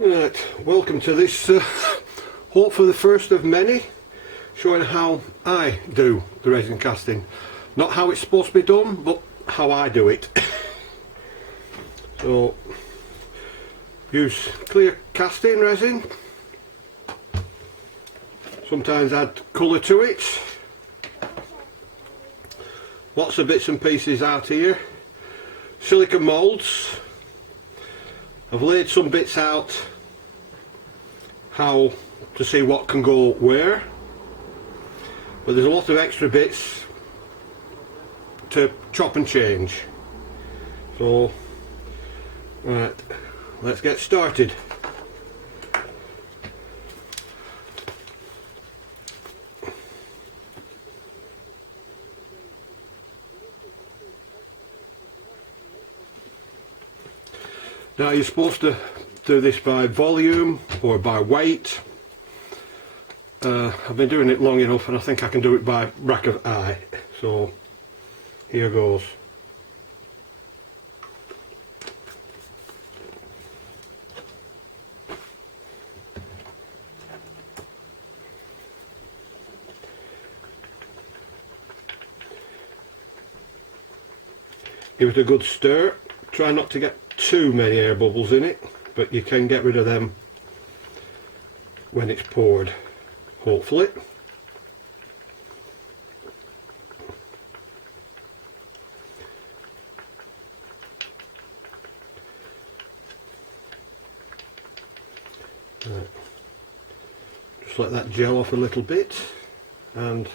Right, welcome to this hopefully the first of many, showing how I do the resin casting. Not how it's supposed to be done, but how I do it. So, use clear casting resin, sometimes add colour to it, lots of bits and pieces out here, silicone moulds. I've laid some bits out how to see what can go where, but there's a lot of extra bits to chop and change. So right, let's get started. Now you're supposed to do this by volume or by weight. I've been doing it long enough and I think I can do it by rack of eye. So here goes. Give it a good stir. Try not to get too many air bubbles in it, but you can get rid of them when it's poured, hopefully. Right. Just let that gel off a little bit and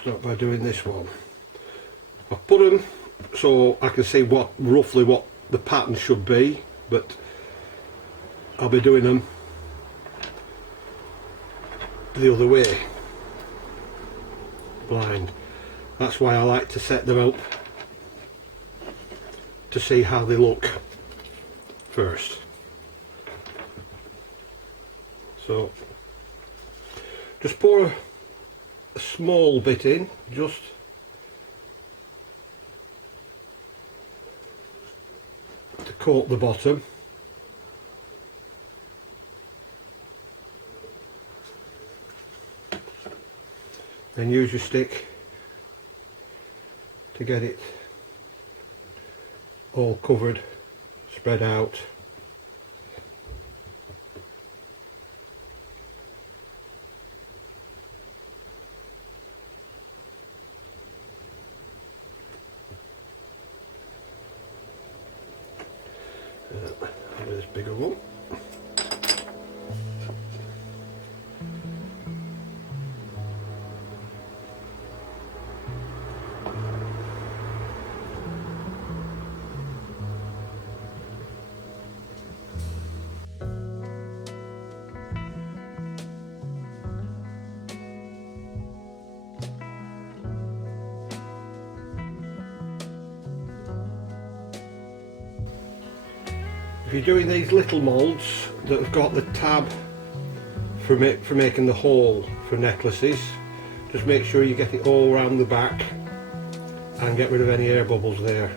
start by doing this one. I've put them so I can see roughly what the pattern should be, but I'll be doing them the other way, blind. That's why I like to set them up to see how they look first. So just pour a small bit in, just to coat the bottom. Then use your stick to get it all covered, spread out. This bigger one. If you're doing these little moulds that have got the tab for making the hole for necklaces, just make sure you get it all around the back and get rid of any air bubbles there.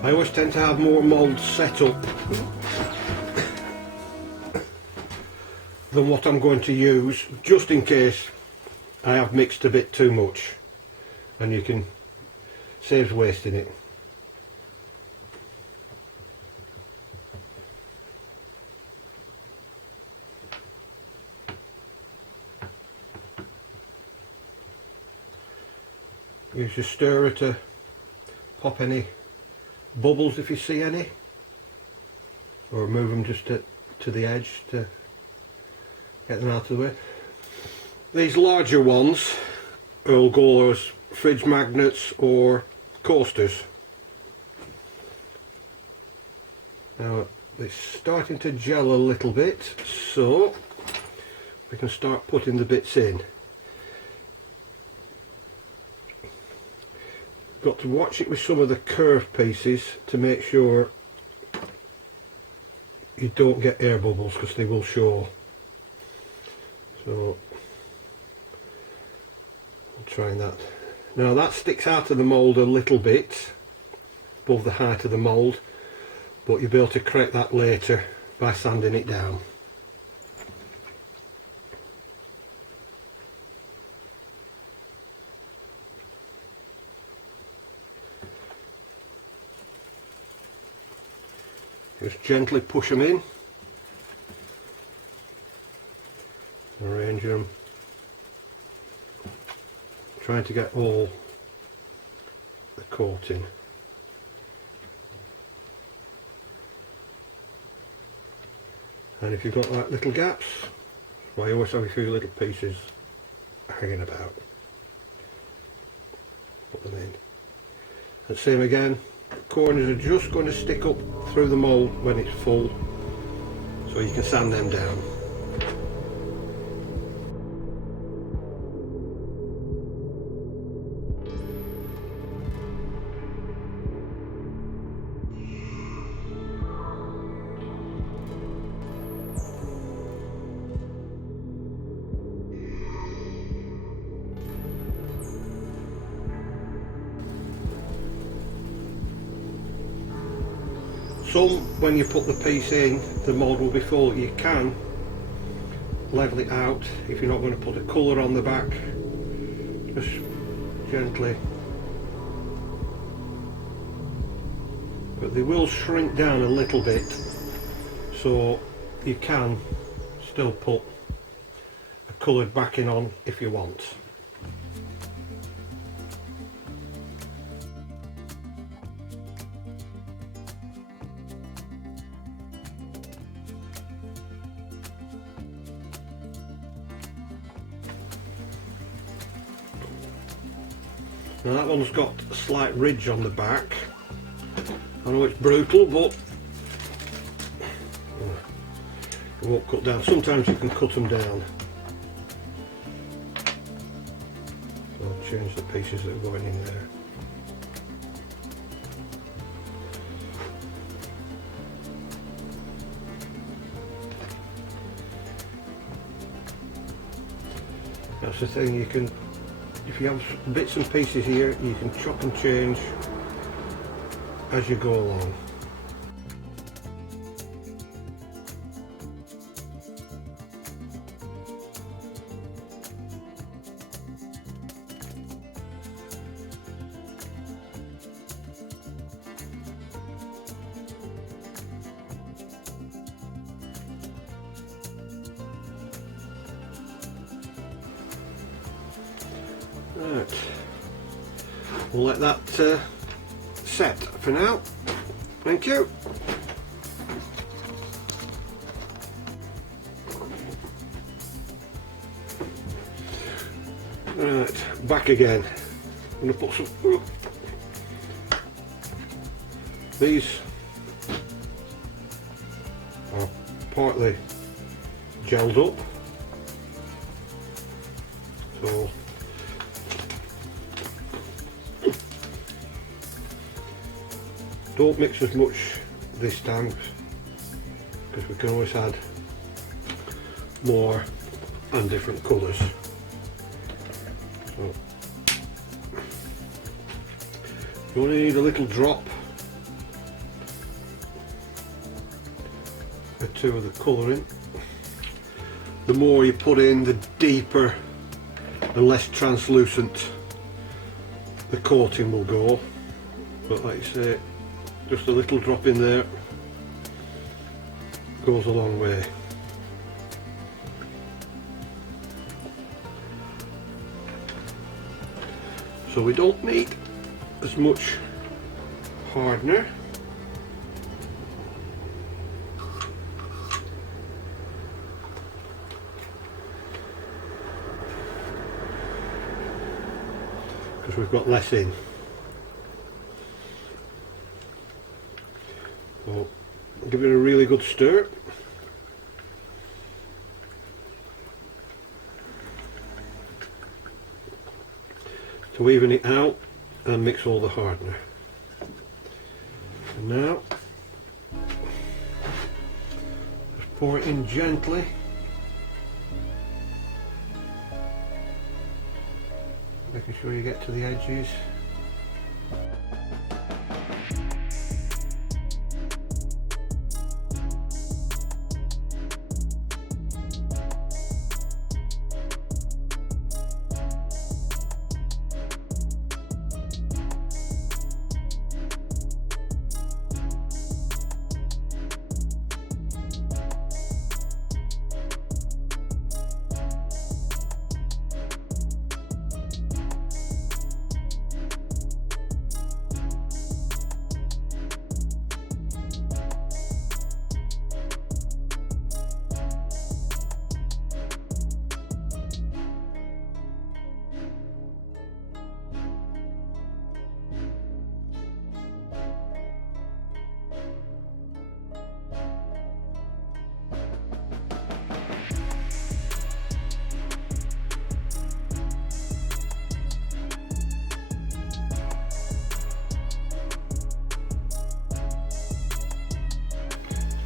I always tend to have more moulds set up than what I'm going to use, just in case I have mixed a bit too much, and you can save wasting it. use your stirrer to pop any bubbles if you see any, or move them just to the edge to get them out of the way. These larger ones will go as fridge magnets or coasters. Now it's starting to gel a little bit, so we can start putting the bits in. Got to watch it with some of the curved pieces to make sure you don't get air bubbles, because they will show. So I'm trying that. Now that sticks out of the mould a little bit above the height of the mould, but you'll be able to correct that later by sanding it down. Just gently push them in, arrange them, trying to get all the coating. And if you've got like little gaps, well, you always have a few little pieces hanging about. Put them in. And same again, corners are just going to stick up through the mould when it's full, so you can sand them down. Some, when you put the piece in, the mould will be full. You can level it out if you're not going to put a colour on the back. Just gently. But they will shrink down a little bit, so you can still put a coloured backing on if you want. Now that one's got a slight ridge on the back. I know it's brutal, but it won't cut down. Sometimes you can cut them down. So I'll change the pieces that are going in there. That's the thing, you can, if you have bits and pieces here, you can chop and change as you go along. Right, we'll let that set for now. Thank you. Right, back again. I'm going to put some. These are partly gelled up, so don't mix as much this time, because we can always add more and different colours. So you only need a little drop or two of the colour in. The more you put in, the deeper and less translucent the coating will go. But like you say, just a little drop in there goes a long way. so we don't need as much hardener. Because we've got less in. So give it a really good stir. To even it out and mix all the hardener. And now just pour it in gently. Making sure you get to the edges.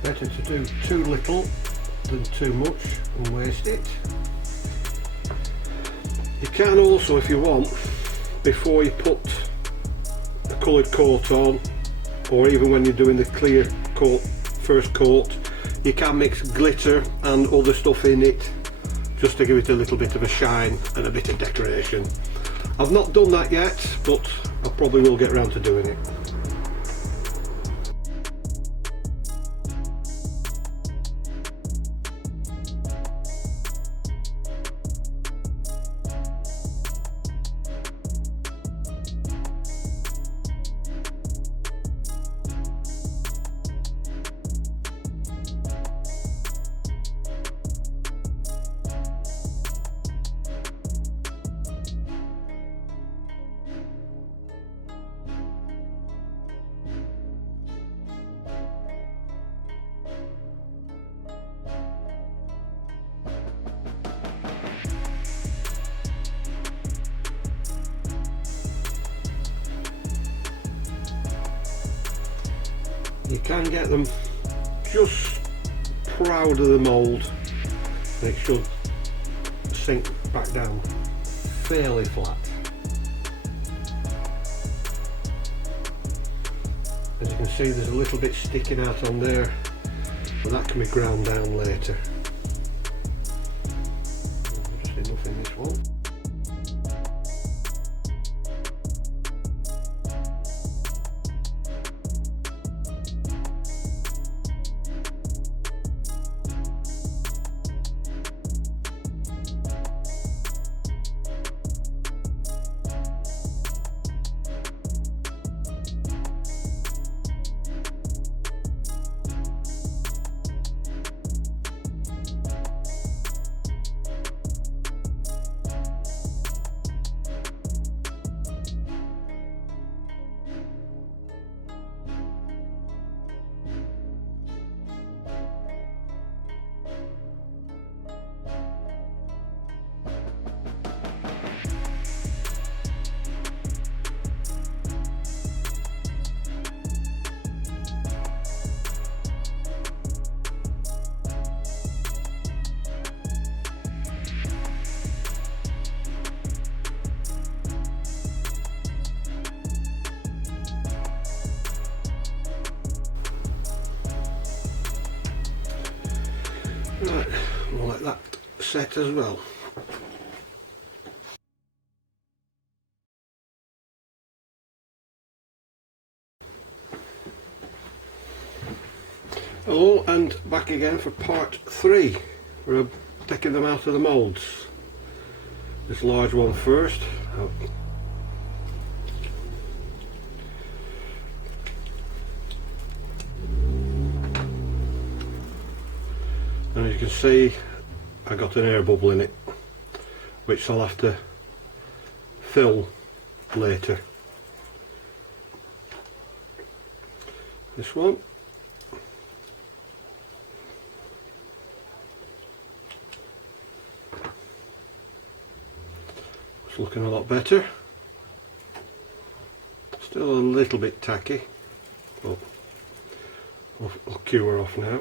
Better to do too little than too much and waste it. You can also, if you want, before you put a coloured coat on, or even when you're doing the clear coat, first coat, you can mix glitter and other stuff in it just to give it a little bit of a shine and a bit of decoration. I've not done that yet, but I probably will get around to doing it. You can get them just proud of the mould and it should sink back down fairly flat. As you can see, there's a little bit sticking out on there, but that can be ground down later. Just enough in this one. Right, we'll let that set as well. Hello, and back again for part 3. We're taking them out of the moulds. This large one first. can see I got an air bubble in it, which I'll have to fill later. This one. It's looking a lot better. Still a little bit tacky, but I'll cue her off now.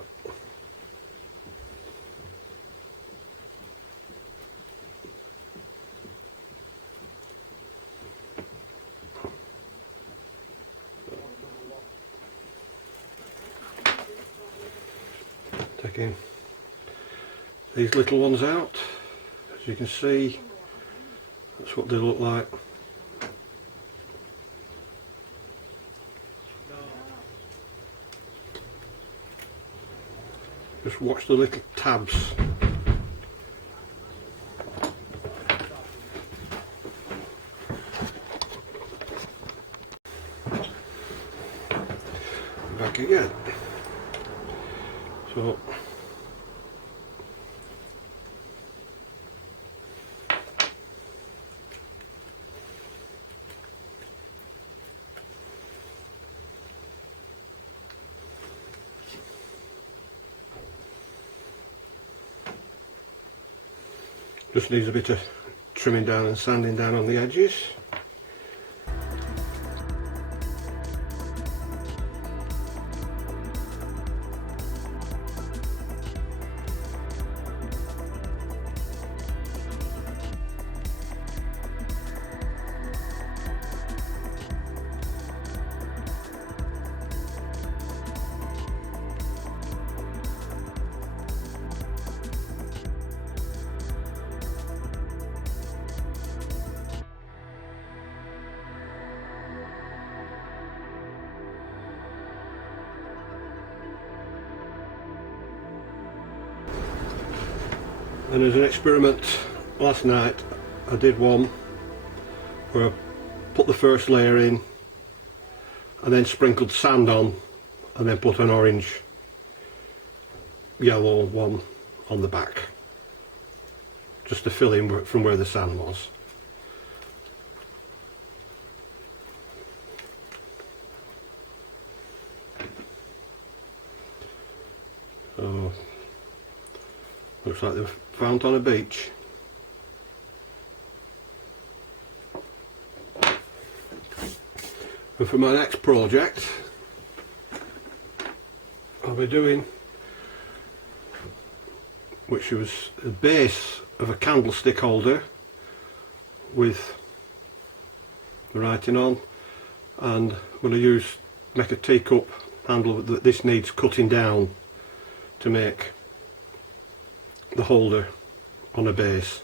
Taking these little ones out, as you can see, that's what they look like. Just watch the little tabs. Back again. So just needs a bit of trimming down and sanding down on the edges. And as an experiment last night, I did one where I put the first layer in and then sprinkled sand on and then put an orange yellow one on the back, just to fill in from where the sand was. So looks like they've found on a beach. And for my next project, I'll be doing, which was the base of a candlestick holder with the writing on, and I'm going to make a teacup handle that this needs cutting down to make the holder on a base.